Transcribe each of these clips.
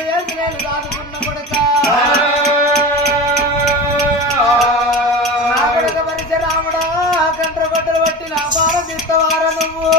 కళ్ళు వేసి నేను దాదుకున్న కొడుక నా కొడుక మనిషి రాముడా కంట్ర బట్టలు పట్టి నా బాధ తీస్తవార నువ్వు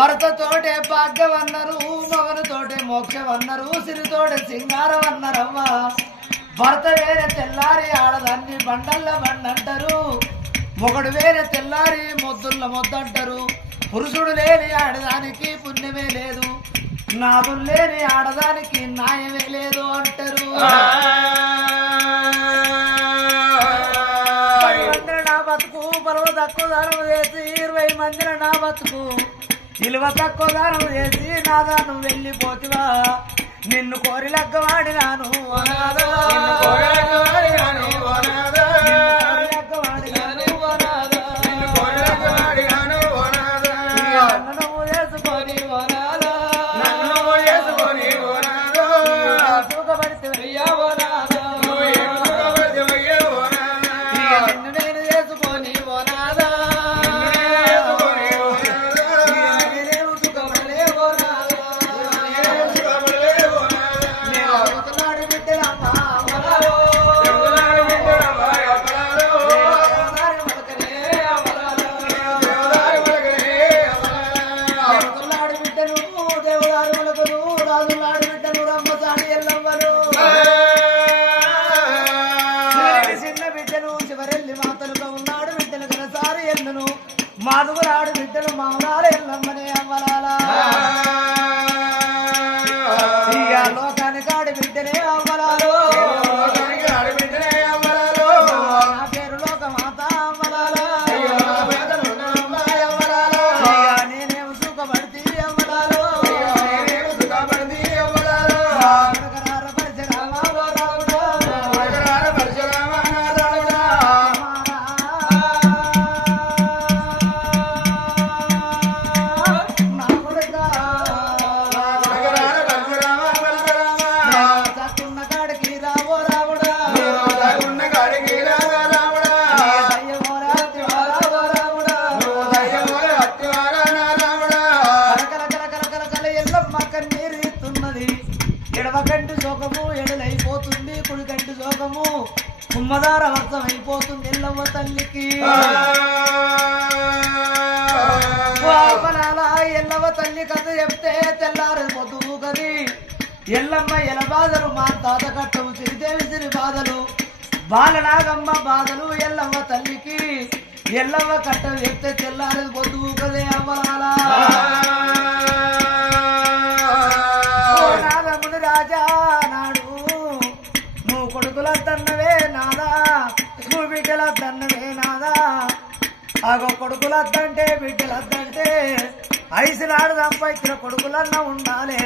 భర్తతోటే భాగ్యమన్నారు మగనుతోటే మోక్షమన్నారు సిరితోటే సింగారమన్నారవ్వ భర్త వేరే తెల్లారి ఆడదాన్ని బండల్ల బండంటారు మొగడు వేరే తెల్లారి మొద్దుల్ల మొద్దంటారు పురుషుడు లేని ఆడదానికి పుణ్యమే లేదు నాదులు లేని ఆడదానికి న్యాయమే లేదు అంటారు నా బతుకు పలవ తక్కువ దానం చేసి 20 మందిన నా బతుకు విలువ తక్కువ దానం చేసి నాదా నువ్వు వెళ్ళిపోతువా నిన్ను కోరి లగ్గవాడినాను నువ్వు చేసుకొని సుఖపడితే వెయ్యా నిన్ను నేను చేసుకొని ఓనాదా మాధురాడు బిడ్డలు మామరాలు ఎల్లమ్మనే అమ్మలాలా లోకానికి ఆడి బిడ్డనే అమ్మలాలు నా పేరు లోకమాత అమ్మలాలా నేనేమో సుఖపడితే అమ్మలాలు ఎడవకంటి శోకము ఎడలైపోతుంది కుడికంటి శోకము కుమ్మదార వర్షం అయిపోతుంది ఎల్లమ్మ తల్లికి ఎల్లమ్మ తల్లి కథ చెప్తే తెల్లారు పొద్దు కది ఎల్లమ్మ ఎల బాధలు మా తాత కట్టవు సిరిదేవి సిరి బాధలు బాలనాగమ్మ బాధలు ఎల్లమ్మ తల్లికి ఎల్లమ్మ కట్టవు చెప్తే తెల్లారు పొద్దు కదే అవ్వాలా నాగముని రాజా నాడు నువ్వు కొడుకులద్దన్నవే నాదా నువ్వు బిడ్డలద్దన్నవే నాదా ఆగో కొడుకులద్దంటే బిడ్డలద్దంటే ఐసినాడు సంపాదించిన కొడుకులన్నా ఉండాలి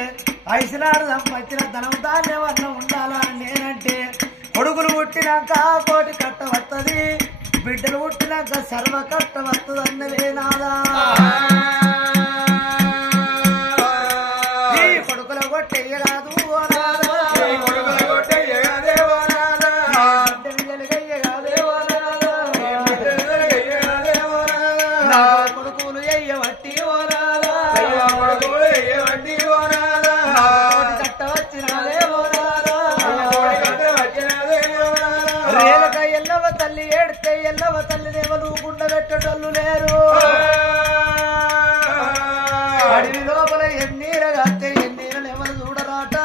ఐసినాడు సంపాదించిన ధనం ధాన్యమన్నా ఉండాలా నేనంటే కొడుకులు పుట్టినాక కోటి కట్ట వస్తుంది బిడ్డలు పుట్టినాక సర్వ కట్ట వస్తుంది అన్నవే నాదా ఈ కొడుకుల కొట్టేయరాదు కొడుకులు ఎయ్యబట్టి కట్ట వచ్చినాదే రేలక ఎల్లవ తల్లి ఏడితే ఎల్లవ తల్లి దేవలు గుండ పెట్టేటోళ్ళు లేరు అడవి లోపల ఎన్నీరగాస్తే ఎన్నీరలు ఎవరు చూడరాట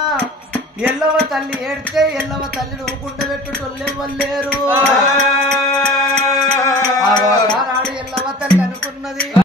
ఎల్లవ తల్లి ఏడితే ఎల్లవ తల్లి నువ్వు గుండ పెట్టేటోళ్ళు ఎవరు లేరు ఎల్లవ తల్లి అనుకున్నది